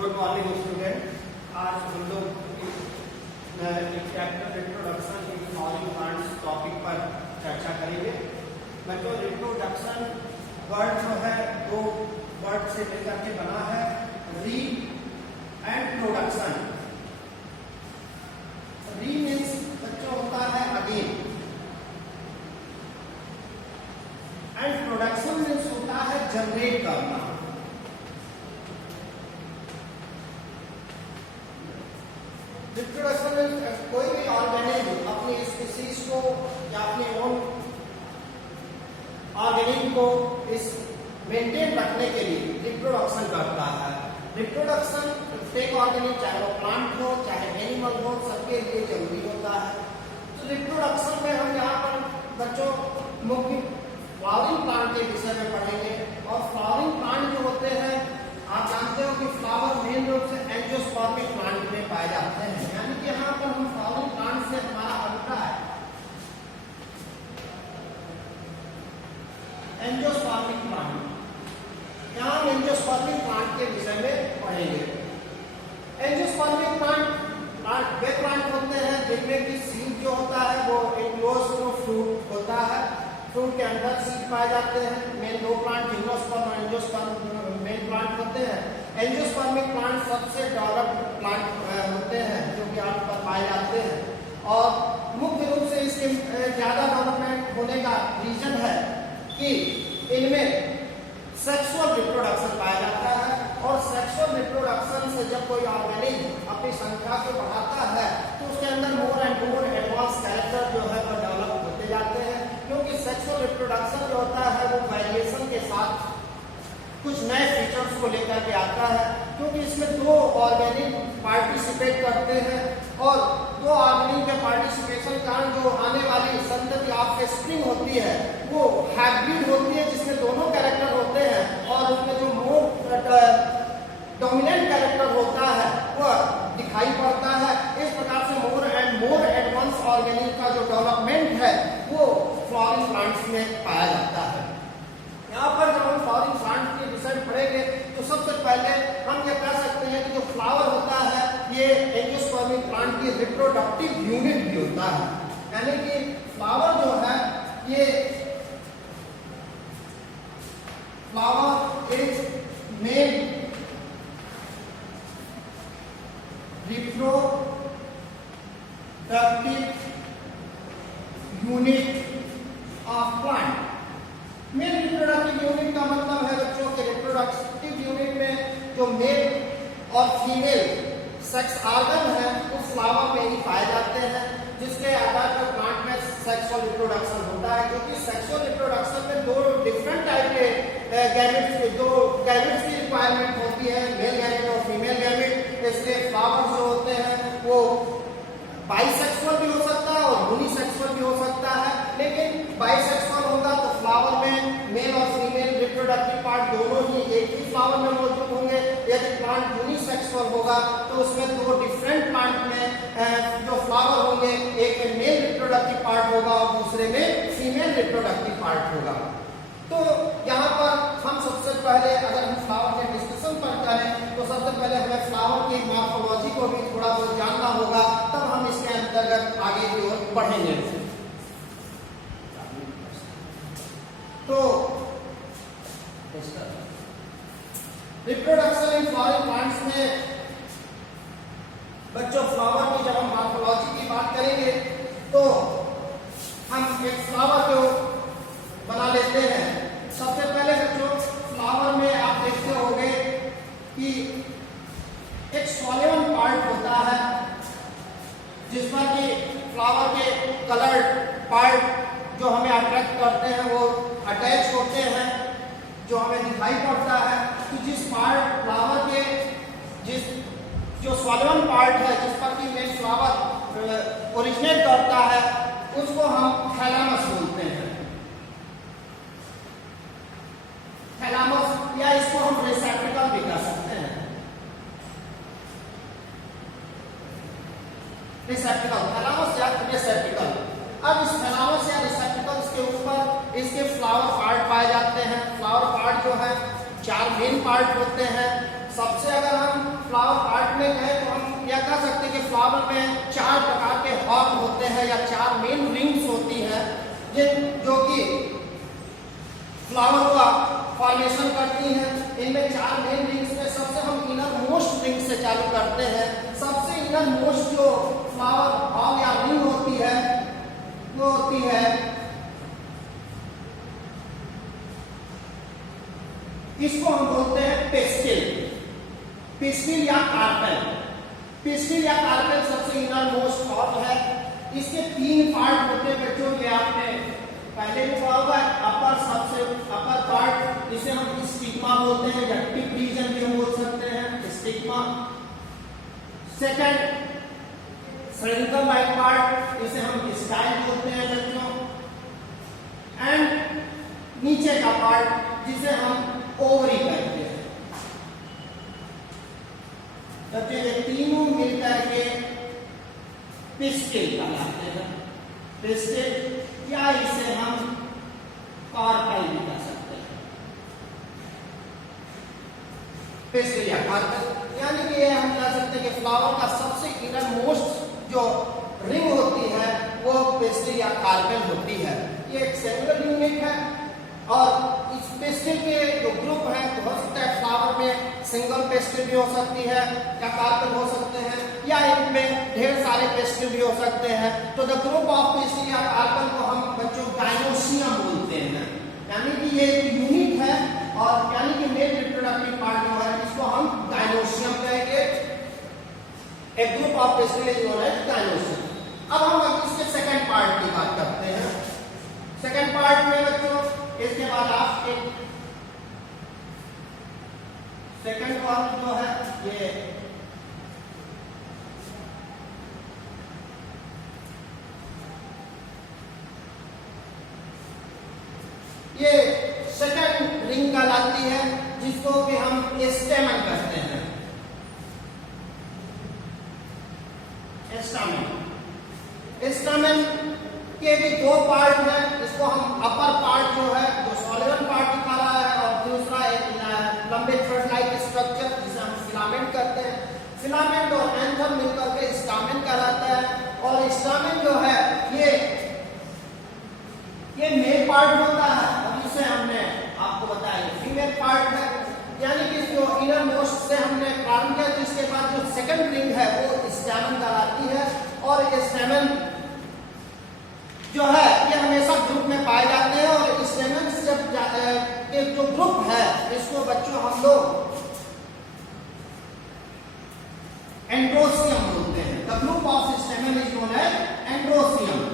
Good morning student. आज हम लोग reproduction in flowering plants topic पर चर्चा करेंगे। बच्चों, रिप्रोडक्शन वर्ड जो है दो वर्ड से मिलकर के बना है, री एंड प्रोडक्शन। री मीन्स बच्चों होता है अगेन, एंड प्रोडक्शन मीन्स होता है जनरेट करना। रिप्रोडक्शन में कोई भी ऑर्गेनिज्म अपनी स्पीसीज को या अपने ओन ऑर्गेनिज्म को इस मेंटेन रखने के लिए रिप्रोडक्शन करता है। रिप्रोडक्शन प्रत्येक ऑर्गेनिज्म, चाहे वो प्लांट हो चाहे एनिमल हो, सबके लिए जरूरी होता है। तो रिप्रोडक्शन में हम यहाँ पर बच्चों मुख्य फ्लावरिंग प्लांट के विषय में पढ़ेंगे। और फ्लावरिंग प्लांट जो होते हैं, आप जानते हो कि फ्लावर मेन रूप से एंजियोस्पर्मिक प्लांट में पाए जाते हैं। यानी कि यहाँ पर हम फ्लावरिंग प्लांट से हमारा अभिप्राय एंजियोस्पर्मिक प्लांट, यहाँ हम एंजियोस्पर्मिक प्लांट के विषय में पढ़ेंगे। एंजियोस्पर्मिक प्लांट वे प्लांट होते हैं जिनमें की सीड जो होता है वो एंक्लोज्ड फ्रूट होता है। फ्रूट के अंदर सीड पाए जाते हैं। मेन दो प्लांट जिम्नोस्पर्म और एंजियोस्पर्म मेन प्लांट होते हैं। एंजियोस्पर्मिक प्लांट सबसे डेवलप्ड प्लांट होते हैं जो कि आप पर पाए जाते हैं। और मुख्य रूप से इसके ज्यादा डेवलपमेंट होने का रीजन है कि इनमें सेक्सुअल रिप्रोडक्शन पाया जाता है। और सेक्सुअल रिप्रोडक्शन से जब कोई ऑर्गेनिज्म अपनी संख्या को बढ़ाता है तो उसके अंदर more and more advance character जो है वो डेवलप होते जाते हैं। क्योंकि सेक्सुअल रिप्रोडक्शन जो होता है वो वेरिएशन के साथ कुछ नए फीचर्स को लेकर के आता है। क्योंकि इसमें दो ऑर्गेनिज्म पार्टिसिपेट करते हैं और दो ऑर्गेनिज्म के पार्टिसिपेशन के कारण जो आने वाली संतति आपके स्प्रिंग होती है वो हाइब्रिड होती है, जिसमें दोनों कैरेक्टर होते हैं। और उसमें जो मोर डोमिनेंट कैरेक्टर होता है वह दिखाई पड़ता है। इस प्रकार से more and more advance organism का जो डेवलपमेंट है वो फ्लावरिंग प्लांट्स में पाया जाता है। यहाँ पर जब हम फ्लावरिंग प्लांट के विषय में पढ़ेंगे तो सबसे पहले हम ये कह सकते हैं कि जो फ्लावर होता है ये एंजियोस्पर्मिक प्लांट की रिप्रोडक्टिव यूनिट भी होता है। यानी कि फ्लावर जो है ये flower is main reproductive unit of plant. Male reproductive unit का मतलब है बच्चों के रिप्रोडक्टिव यूनिट में जो मेल और फीमेल सेक्स ऑर्गन है वो फ्लावर में ही पाए जाते हैं, जिसके आधार पर प्लांट में सेक्सुअल रिप्रोडक्शन होता है। क्योंकि सेक्सुअल रिप्रोडक्शन में दो डिफरेंट टाइप के गैमेट्स की रिक्वायरमेंट होती है, मेल गैमेट और फीमेल गैमेट। इसलिए फ्लावर्स जो होते हैं वो बाइसेक्सुअल भी हो सकता है और यूनिसेक्सुअल भी हो सकता है। लेकिन बाइसेक्सुअल होगा तो फ्लावर में मेल और फीमेल रिप्रोडक्टिव पार्ट दोनों ही एक ही फ्लावर में मौजूद होंगे। यदि प्लांट यूनिसेक्सुअल होगा तो उसमें दो डिफरेंट प्लांट में जो फ्लावर होंगे, एक में मेल रिप्रोडक्टिव पार्ट होगा और दूसरे में फीमेल रिप्रोडक्टिव पार्ट होगा। तो यहाँ पर हम सबसे पहले अगर हम फ्लावर के डिस्कशन पर करें तो सबसे पहले हमें फ्लावर की मॉर्फोलॉजी को भी थोड़ा बहुत जानना होगा, तब हम इसके अंतर्गत आगे की ओर बढ़ेंगे। तो रिप्रोडक्शन इन फ्लावरिंग प्लांट्स में बच्चों फ्लावर की जब हम मॉर्फोलॉजी की बात करेंगे तो हम एक फ्लावर को बना लेते हैं। सबसे पहले बच्चों फ्लावर में आप देखते होंगे कि एक सॉल्यूबल पार्ट होता है जिस पर कि फ्लावर के कलर्ड पार्ट जो हमें अट्रैक्ट करते हैं वो अटैच होते हैं, जो हमें दिखाई पड़ता है। तो जिस पार्ट फ्लावर के जो सॉल्यूबल पार्ट है जिस पर कि मेन फ्लावर ओरिजिनेट करता है उसको हम थैलेमस बोलते हैं। थैलेमस या इसको हम रिसेप्टिकल भी कह सकते हैं। रिसेप्टिकल, थैलेमस या रिसेप्टिकल। अब इस थैलेमस या रिसेप्टिकल के ऊपर इसके फ्लावर पार्ट पाए जाते हैं। फ्लावर पार्ट जो है चार मेन पार्ट होते हैं। सबसे अगर हम कह सकते हैं कि फ्लावर में 4 प्रकार के हॉर्न होते हैं या 4 मेन रिंग्स होती है जो कि फ्लावर का फॉर्मेशन करती हैं। इनमें 4 मेन रिंग्स में सबसे हम इनर मोस्ट रिंग से चालू करते हैं। सबसे इनर मोस्ट जो फ्लावर हॉर्न या रिंग होती है वो होती है इसको हम बोलते हैं पेस्टिल, पिस्टिल या कार्पेल। पिस्टिल या कार्पेल सबसे इनर मोस्ट हॉर्न है। इसके 3 पार्ट होते हैं बच्चों, ये आपने पहले भी पढ़ा होगा। सबसे अपर पार्ट इसे हम स्टिग्मा बोलते हैं या टिप रीजन भी हम बोल सकते हैं, stigma. Second central right part इसे हम स्टाइल बोलते हैं बच्चों। एंड नीचे का पार्ट जिसे हम ओवरी कहते हैं। बच्चों ये तीनों मिलकर के पिस्टिल कहलाते हैं। पिस्टिल या इसे हम कार्पेल भी कह सकते हैं। पिस्टिल या कार्पेल यानी कि ये हम कह सकते हैं कि फ्लावर का सबसे इनर मोस्ट जो रिंग होती है वो पिस्टिल या कार्पेल होती है। ये एक सेलुलर यूनिट है और इस पिस्टिल के जो ग्रुप है हो सकता है फ्लावर में सिंगल पिस्टिल भी हो सकती है या कार्पेल हो सकते हैं या इनमें ढेर सारे पिस्टिल भी हो सकते हैं। तो द ग्रुप ऑफ पिस्टिल या कार्पेल को हम बच्चों गाइनोसियम बोलते हैं। यानी कि ये एक यूनिट है और यानी कि मेल रिप्रोडक्टिव पार्ट जो है इसको हम गाइनोसियम कहेंगे। एक ग्रुप ऑफ पिस्टिल जो है गाइनोसियम। अब हम इसके सेकंड पार्ट की बात करते हैं। सेकंड पार्ट में बच्चों इसके बाद आप एक सेकंड पार्ट जो है ये सेकंड रिंग कहलाती है जिसको कि हम स्टेमन कहते हैं। स्टेमन के भी 2 पार्ट है। इसको हम अपर पार्ट जो है जो सॉलिड पार्ट दिखा रहा है और दूसरा एक लंबे थ्रेड लाइक स्ट्रक्चर जिसे हम फिलामेंट कहते हैं। फिलामेंट और एंथम मिलकर के स्टामेन कहलाता है। और स्टामेन जो है ये मेल पार्ट होता है और इसे हमने आपको बताया फीमेल पार्ट है। यानी कि जो इनर मोस्ट से हमने प्रारंभ किया जिसके बाद जो सेकंड रिंग है वो स्टैमेन कहलाती है। और स्टैमेन जो है ये हमेशा ग्रुप में पाए जाते हैं और स्टैमेन जब ये जो ग्रुप है इसको बच्चों हम लोग एंड्रोसियम बोलते हैं। The group of stamen is known as androecium.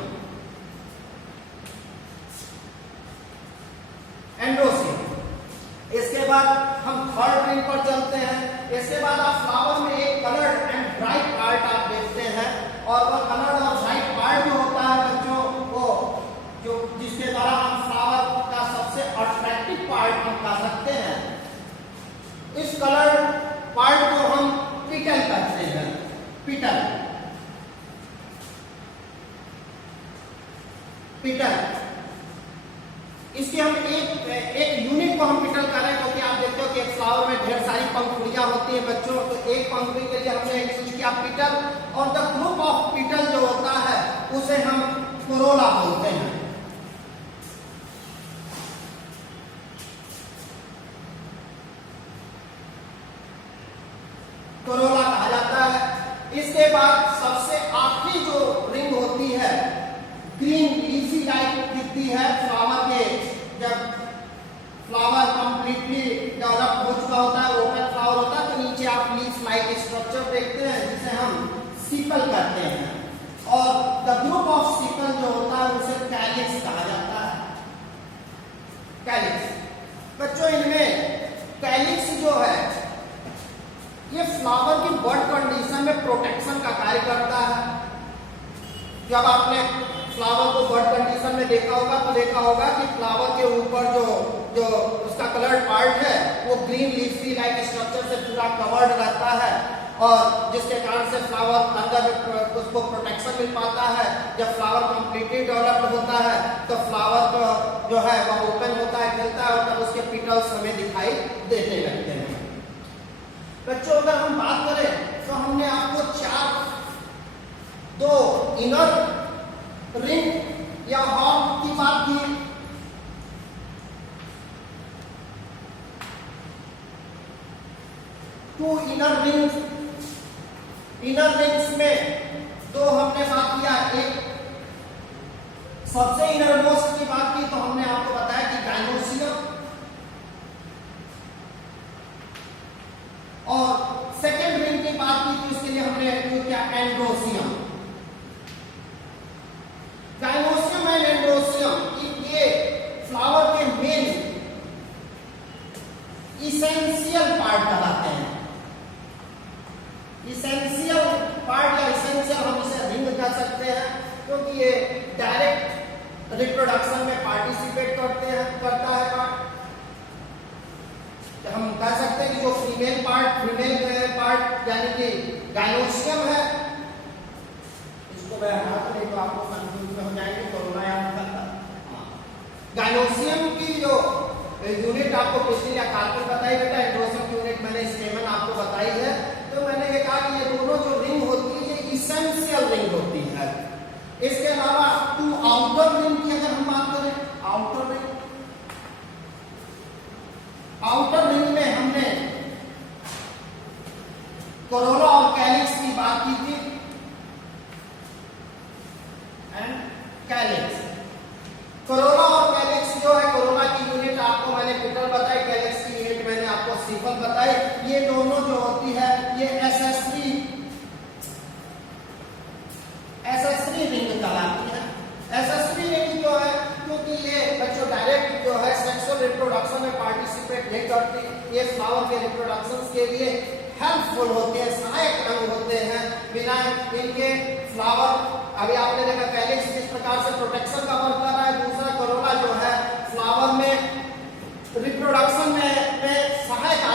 इसके बाद हम थर्ड रिंग पर चलते हैं। इसके बाद आप फ्लावर में एक कलर्ड एंड ब्राइट पार्ट आप देखते हैं और वह कलर्ड और ब्राइट पार्ट जो होता है बच्चों वो जो जिसके द्वारा हम फ्लावर का सबसे अट्रैक्टिव पार्ट हम कह सकते हैं। इस कलर्ड पार्ट को हम पिटल कहते हैं। पिटल इसकी हम एक यूनिट को हम पिटल कर रहे हैं क्योंकि आप देखते हो कि एक फ्लावर में ढेर सारी पंखुड़ियां होती है बच्चों। तो एक पंखुड़ी के लिए हमने यूज किया पिटल और द ग्रुप ऑफ पिटल जो होता है उसे हम कोरोला बोलते हैं। कोरोला कहा जाता है। इसके बाद सबसे आखिरी जो रिंग होती है ग्रीन लीफी लाइक दिखती है फ्लावर के। जब फ्लावर कंप्लीटली डेवलप हो चुका होता है ओपन फ्लावर होता है तो नीचे आप लीफ लाइक स्ट्रक्चर देखते हैं जिसे हम सीपल कहते हैं। और द ग्रुप ऑफ सीपल जो होता है उसे कैलिक्स कहा जाता है। कैलिक्स बच्चों इनमें कैलिक्स जो है ये फ्लावर की बर्ड कंडीशन में प्रोटेक्शन का कार्य करता है। जब आपने फ्लावर को बर्ड कंडीशन में देखा होगा कि फ्लावर के ऊपर जो उसका कलर्ड पार्ट है वो ग्रीन लीफी लाइक स्ट्रक्चर से पूरा कवर्ड रहता है और जिसके कारण से फ्लावर अंदर उसको प्रोटेक्शन मिल पाता है। जब फ्लावर कंप्लीटली डेवलप्ड होता है तो फ्लावर को जो है वह ओपन होता है, खिलता है और तब उसके पिटल्स हमें दिखाई देने लगते हैं। बच्चों अगर हम बात करें तो हमने आपको 4 इनर रिंग या हॉर्न की बात की, two inner rings, inner rings में दो हमने बात किया, एक सबसे इनर मोस्ट की बात की तो हमने आपको बताया कि गाइनोसियम, और सेकेंड रिंग की बात की थी उसके लिए हमने यूज किया एंड्रोसियम। गाइनोसियम एंड एंड्रोसियम ये फ्लावर के मेन इसेंशियल पार्ट कहलाते हैं। इसेंशियल पार्ट या इसेंशियल हम इसे रिंग कह सकते हैं क्योंकि ये डायरेक्ट रिप्रोडक्शन में पार्टिसिपेट करता है पार्ट। हम कह सकते हैं कि जो फीमेल पार्ट यानी कि गाइनोसियम है, इसको मैं हटा तो नहीं तो आपको कंफ्यूज में हो जाएंगे, कोरोना याद करता। गाइनोसियम की जो यूनिट आपको पिछली या कार्बन बताई बेटा, एंड्रोसियम की यूनिट मैंने स्टेमन आपको बताई है। तो मैंने ये कहा कि ये दोनों जो रिंग होती है ये इसेंशियल रिंग होती है। इसके अलावा टू आउटर रिंग की अगर हम बात करें, आउटर रिंग में हमने कोरोला और कैलिक्स की बात की थी, एंड कैलिक्स, कोरोला और कैलिक्स जो है, कोरोला की यूनिट आपको मैंने पिटल बताई, कैलिक्स की यूनिट मैंने आपको सीफल बताई। ये दोनों जो होती है ये एसेसरी रिंग कहलाती है। एसेसरी रिंग जो है क्योंकि ये बच्चों डायरेक्ट जो है सेक्सुअल रिप्रोडक्शन में पार्टिसिपेट नहीं करती, ये फ्लावर के रिप्रोडक्शन के लिए हेल्पफुल होते हैं, सहायक अंग होते हैं। बिना इनके फ्लावर, अभी आपने देखा कैलिक्स किस प्रकार से प्रोटेक्शन का वर्क कर रहा है, दूसरा कोरोला जो है फ्लावर में रिप्रोडक्शन में सहायता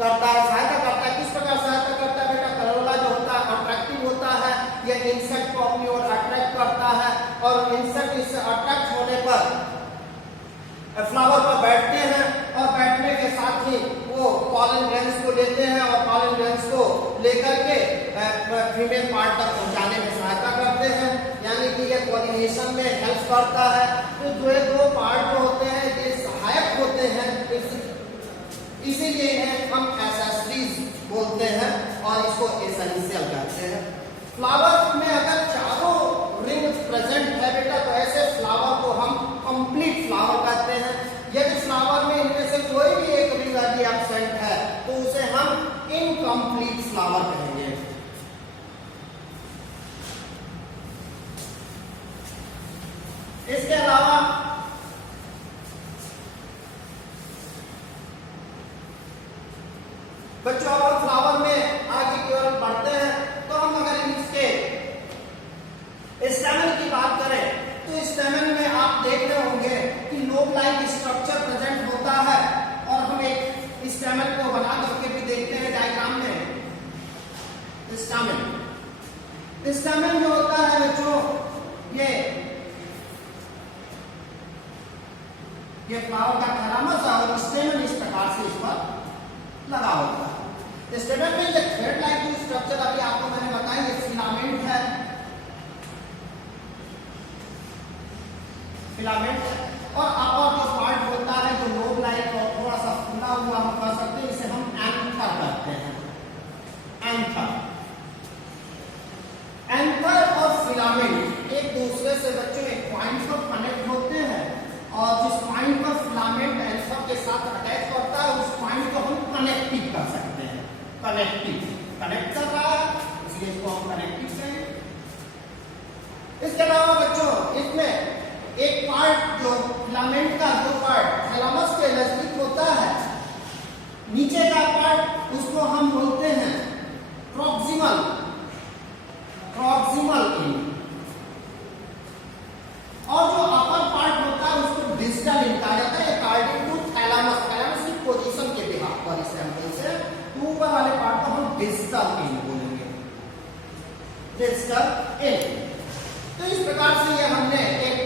करता है। किस प्रकार सहायता करता है बेटा, कोरोला जो होता है अट्रैक्टिव होता है, ये इंसेक्ट को अपनी ओर अट्रैक्ट करता है और इंसेक्ट इससे अट्रैक्ट होने पर फ्लावर पर बैठते हैं और बैठने के साथ ही वो पॉलन ग्रेन्स को लेते हैं और पॉलन ग्रेन्स को लेकर के फीमेल पार्ट तक पहुंचाने में सहायता करते हैं, यानी कि ये पॉलिनेशन में हेल्प करता है। तो जो ये दो पार्ट जो होते हैं ये सहायक होते हैं, इसीलिए इन्हें हम एसेसरीज बोलते हैं और इसको एसेंशियल कहते हैं। फ्लावर में अगर चारों रिंग प्रेजेंट है बेटा तो ऐसे फ्लावर को हम कंप्लीट फ्लावर कहते हैं। यदि फ्लावर में इनमें से कोई भी एक रिंग यदि एब्सेंट है तो उसे हम इनकम्प्लीट फ्लावर कहेंगे। इसके अलावा बच्चों और फ्लावर में आगे की ओर बढ़ते हैं तो हम अगर इसके स्टेमन की बात करें तो स्टेमन में आप देख रहे होंगे कि लोब लाइक स्ट्रक्चर प्रेजेंट होता है और हम एक स्टेमन को बना करके भी देखते हैं डायग्राम में। स्टेमन जो होता है बच्चों ये फ्लावर का थैलामस और स्टेमन इस प्रकार से इस पर लगा होता है। स्टेमन में ये थ्रेड लाइक जो स्ट्रक्चर अभी आपको मैंने बताया ये फिलामेंट है, और अपर जो पार्ट होता है जो लोब लाइक और थोड़ा सा फूला हुआ हम कह सकते हैं, इसे हम एंथर कहते हैं। एंथर और फिलामेंट एक दूसरे से बच्चों एक पॉइंट पर कनेक्ट होते हैं और जिस पॉइंट पर फिलामेंट एंथर के साथ अटैच करता है उस पॉइंट को हम कनेक्टिव कर सकते हैं। कनेक्ट कर रहा है इसलिए इसको हम कनेक्टिव कहेंगे। इसके अलावा बच्चों इसमें एक पार्ट जो फिलामेंट का जो पार्ट थैलामस के नजदीक होता है, नीचे का पार्ट उसको हम बोलते हैं प्रॉक्सिमल एंड, और जो अपर पार्ट होता है उसको डिस्टल एंड कहा जाता है। अकॉर्डिंग टू थैलामस की पोजीशन के बिहाफ पर एग्जांपल से ऊपर वाले पार्ट को हम डिस्टल एंड बोलेंगे, डिस्टल एंड। तो इस प्रकार से ये हमने एक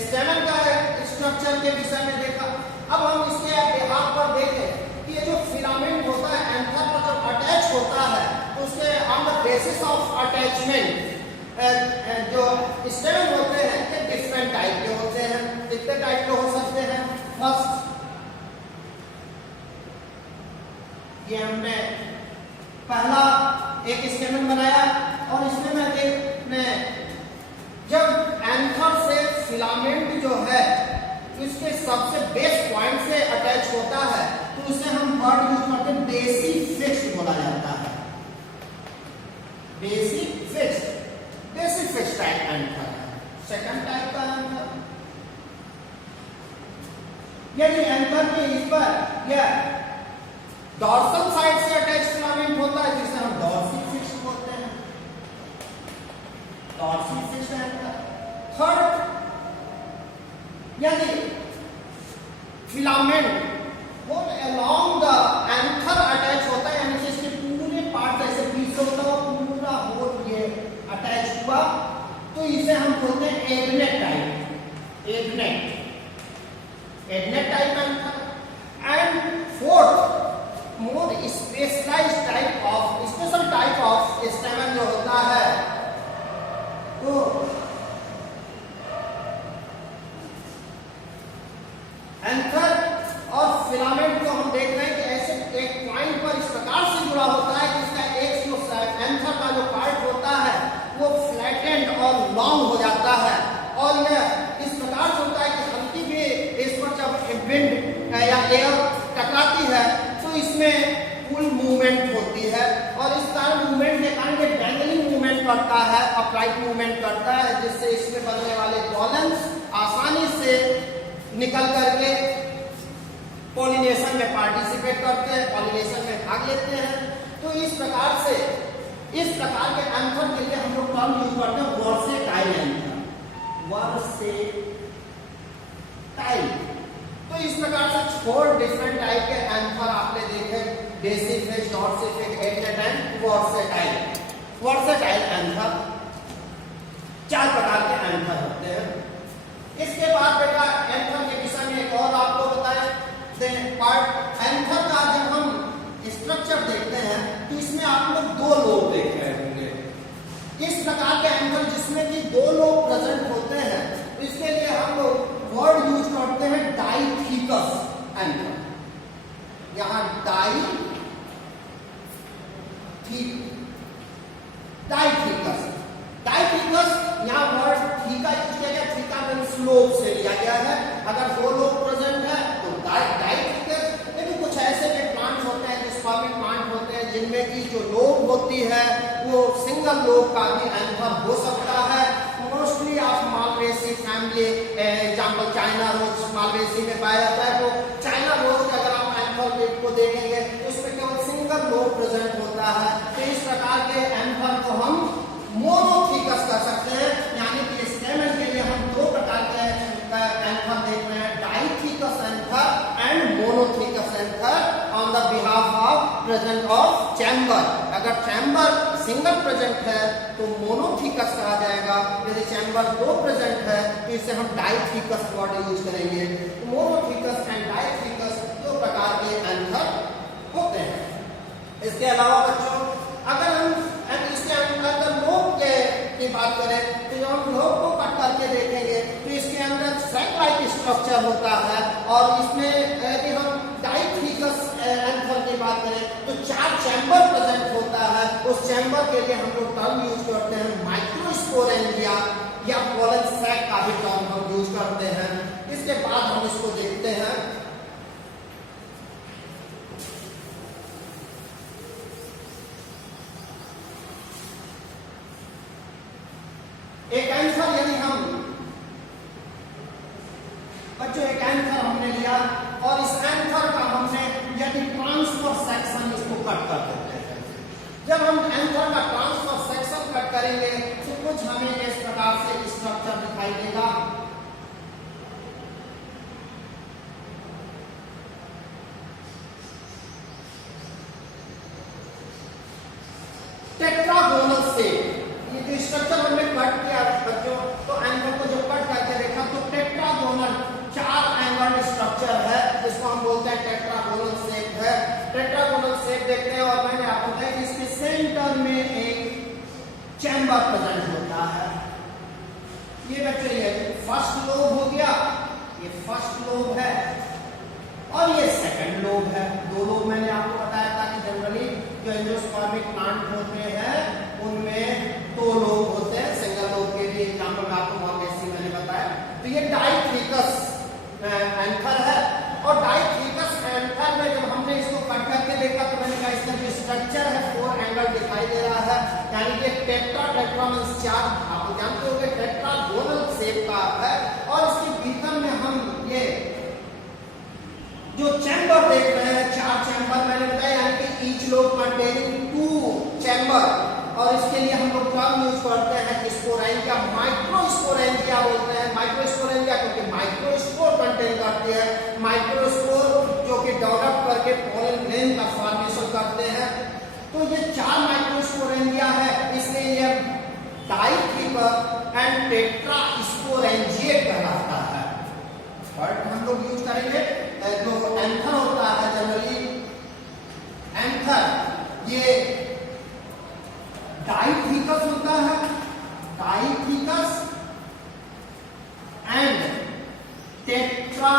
स्टेमन का स्ट्रक्चर के विषय में देखा। अब हम इसके बिहाफ पर देखें कि ये जो फिलामेंट होता है एंथर पर जब अटैच होता है तो उसके on the basis of attachment जो स्टेमन होते हैं ये डिफरेंट टाइप के होते हैं। कितने टाइप के हो सकते हैं? फर्स्ट, ये हमने पहला एक स्टेमन बनाया और इसमें मैं जब एंथर से फिलामेंट जो है इसके सबसे बेस पॉइंट से अटैच होता है तो उसे हम वर्ड यूज करते हैं बेसिक फिक्स्ड बोला जाता है। बेसिक फिक्स्ड टाइप एंथर है। सेकंड टाइप का एंथर, यदि एंथर के इस पर या डॉर्सल साइड से अटैच फिलामेंट होता है जिसे हम डॉर्सल फिक्स्ड बोलते हैं। Dorsal fixed anther. थर्ड, यदि फिलामेंट वो अलोंग द एंथर अटैच होता है यानी कि इसके पूरे पार्ट जैसे पीछे होता है पूरा होल ये अटैच हुआ तो इसे हम बोलते हैं adnate type. Adnate type anther. And fourth, more specialized type of special type of stamen जो होता है तो एंथर और फिलामेंट को हम देख रहे हैं कि ऐसे एक पॉइंट पर इस प्रकार से जुड़ा होता है कि इसका एक जो एंथर का जो पार्ट होता है वो फ्लैटेंड और लॉन्ग हो जाता है और यह इस प्रकार से होता है कि हल्की भी इस पर जब विंड या एयर टकराती है तो इसमें फुल मूवमेंट होती है और इस कारण मूवमेंट के कारण ये डैंगलिंग मूवमेंट करता है, अपराइट मूवमेंट करता है जिससे इसमें बनने वाले पॉलन्स आसानी से निकल करके पॉलिनेशन में पार्टिसिपेट करते हैं, पॉलिनेशन में भाग लेते हैं। तो इस प्रकार से इस प्रकार के एंथर के लिए हम लोग टर्म यूज करते हैं वर्सेटाइल एंथर। वर्सेटाइल। तो इस प्रकार से 4 डिफरेंट टाइप के एंथर आपने देखे, basifixed, dorsifixed, adnate and versatile. Versatile anther 4 प्रकार के एंथर होते हैं। इसके बाद बेटा एंथर के विषय में एक और आपको बताएं पार्ट एंथर का जब हम स्ट्रक्चर देखते हैं तो इसमें आप लोग 2 लोब देख रहे होंगे। इस प्रकार के एंथर जिसमें कि 2 लोब प्रेजेंट होते हैं तो इसके लिए हम लोग वर्ड यूज करते हैं डाइथिकस एंथर। यहां डाइथिकस यहां वर्ड थीका यूज किया गया। थीका मीन स्लोप से लिया गया है। अगर 2 लोब प्रेजेंट है तो डाइथिकस। लेकिन कुछ ऐसे भी प्लांट होते हैं जो स्पर्मिक प्लांट होते हैं जिनमें की जो लोब होती है वो सिंगल लोब का भी एंथर हो सकता है। मोस्टली आप Malvaceae family example China rose Malvaceae में पाया जाता है तो चाइना रोज के अगर आप एंथर को देखेंगे तो उसमें केवल सिंगल लोब प्रेजेंट होता है। तो इस प्रकार के एंथर को हम मोनोथीकस कर सकते हैं यानी कि स्टेमन के लिए हम 2 प्रकार के एंथर देख रहे हैं, dithecous anther and monothecous anther on the behalf of present of chamber. अगर चैम्बर सिंगल प्रेजेंट है तो मोनोथीकस कहा जाएगा, यदि चैम्बर 2 प्रेजेंट है तो इसे हम डाइथिकस वर्ड यूज करेंगे। मोनोथीकस एंड डाइथिकस 2 प्रकार के एंथर होते हैं। इसके अलावा बच्चों अगर हम इसके अंदर लोब की बात करें तो जब हम लोब को कट करके देखेंगे तो इसके अंदर सैक लाइक स्ट्रक्चर होता है और इसमें यदि हम डाइथिकस एंथर की बात करें तो 4 चैम्बर प्रेजेंट होता है। उस चैम्बर के लिए हम लोग टर्म यूज करते हैं माइक्रोस्पोरेंजिया या पोलन सैक का भी टर्म हम यूज करते हैं। इसके बाद हम इसको देखते हैं एक एंथर। यदि हम बच्चों एक एंथर हमने लिया और इस एंथर का हमने यदि ट्रांसफर सेक्शन इसको कट कर देते हैं। जब हम एंथर का ट्रांसफर सेक्शन कट करेंगे तो कुछ हमें इस प्रकार से स्ट्रक्चर दिखाई देगा। Tetragonal shape. ये जो स्ट्रक्चर हमने कट किया बच्चों तो एंगल को जो कट करके देखा तो टेट्रागोनल 4 एंगल स्ट्रक्चर है जिसको हम बोलते हैं टेट्रागोनल शेप है। टेट्रागोनल शेप देखते हैं और मैंने आपको बताया कि इसके सेंटर में एक चैम्बर प्रेजेंट होता होता है। ये बच्चे ये फर्स्ट लोब हो गया, ये फर्स्ट लोब है और ये सेकंड लोब है। दो लोब मैंने आपको बताया था कि जनरली जो एंजियोस्पर्मिक प्लांट होते हैं उनमें दो लोब होते हैं। सिंगल लोब के भी एग्जांपल में आपको बहुत ऐसी मैंने बताया। तो ये डाइथिकस एंथर है और डाइथिकस एंथर में जब हमने इसको कट करके देखा तो मैंने कहा इसका जो स्ट्रक्चर है 4 एंगल दिखाई दे रहा है, यानी कि टेट्रा, टेट्रा मींस 4, आप जानते हो कि टेट्रागोनल शेप का है और इसके भीतर में हम ये जो चैम्बर देख रहे हैं 4 चैम्बर मैंने बताया, यानी कि ईच लोब कंटेनिंग 2 चैम्बर और इसके लिए हम लोग टर्म यूज करते हैं स्पोरेंजिया, माइक्रोस्पोरेंजिया बोलते हैं। माइक्रोस्पोरेंजिया क्योंकि माइक्रोस्पोर कंटेन करती है, माइक्रोस्पोर जो कि डेवलप करके पॉलन ग्रेन का फॉर्मेशन करते हैं। तो ये 4 माइक्रोस्पोरेंजिया है, इसलिए ये डाइथिकस एंड टेट्रास्पोरेंजिएट कहलाता है। वर्ड हम लोग यूज करेंगे जो एंथर होता है जनरली एंथर ये डाइथिकस होता है, डाइथिकस एंड टेट्रा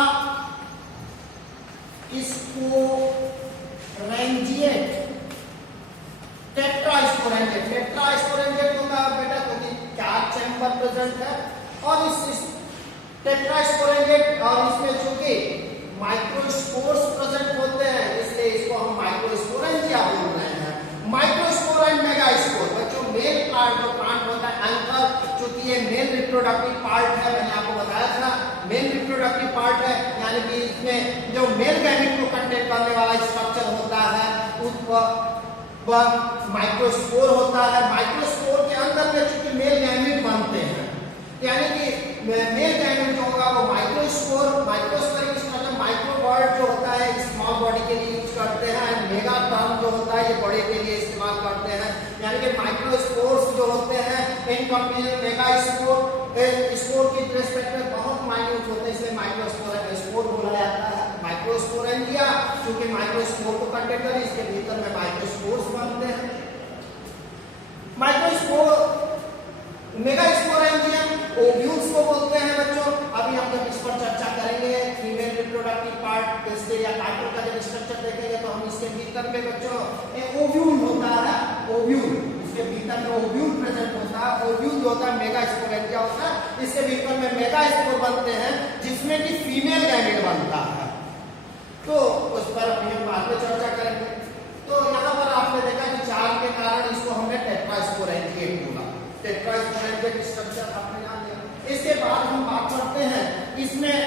स्पोरेंजिएट। टेट्रास्पोरेंजिएट होगा बेटा क्योंकि 4 चैम्बर प्रेजेंट है और इस टेट्रास्पोरेंजिएट और इसमें चूंकि माइक्रोस्पोर्स प्रेजेंट होते हैं इसलिए इसको हम माइक्रोस्पोरेंजिया बोल रहे हैं। माइक्रोस्पोर एंड मेगास्पोर बच्चों मेल प्लांट जो प्लांट होता है एंथर, चूंकि ये मेल रिप्रोडक्टिव पार्ट है, मैंने आपको बताया था मेल रिप्रोडक्टिव पार्ट है, यानी कि इसमें जो मेल गैमेट को कंटेन करने वाला स्ट्रक्चर होता है वह माइक्रोस्पोर होता है। माइक्रोस्पोर के अंदर में चूंकि मेल गैमेट बनते हैं, यानी कि मेल गैमेट जो होगा वो माइक्रोस्पोर, माइक्रोस्पोरिक स्ट्रक्चर माइक्रोवर्ड जो होता है स्मॉल बॉडी के लिए यूज करते हैं, एंड मेगा टर्म जो होता है ये बड़े के लिए इस्तेमाल करते हैं। यानी कि माइक्रोस्पोर्स जो होते हैं इन कंपैरिजन मेगास्पोर स्पोर की रिस्पेक्ट में बहुत माइन्यूट होते हैं, इसलिए माइक्रोस्पोर बोला जाता है। माइक्रोस्पोरेंजिया क्योंकि माइक्रोस्पोर को कंटेन करते इसके भीतर में माइक्रोस्पोर्स बनते हैं। माइक्रोस्पोर मेगास्पोरेंजियम ओव्यूल्स को बोलते हैं बच्चों। अभी हम जब इस पर चर्चा करेंगे फीमेल रिप्रोडक्टिव पार्ट टेस्टे या कार्टून का जब स्ट्रक्चर देखेंगे तो हम इसके भीतर में बच्चों ओव्यूल होता है, ओव्यूल इसके भीतर में ओव्यूल प्रेजेंट होता है। ओव्यूल जो होता है मेगास्पोरेंजिया होता है, इसके भीतर में मेगास्पोर बनते हैं जिसमें कि फीमेल गैमेट बनता है। तो उस पर अभी हम बाद में चर्चा करेंगे। तो यहाँ पर आपने देखा कि 4 के कारण इसको हमने टेट्रास्पोरेंजिएट बोला। टेट्रास्पोरेंजिएट स्ट्रक्चर आपने जान लिया। इसके बाद हम बात करते हैं इसमें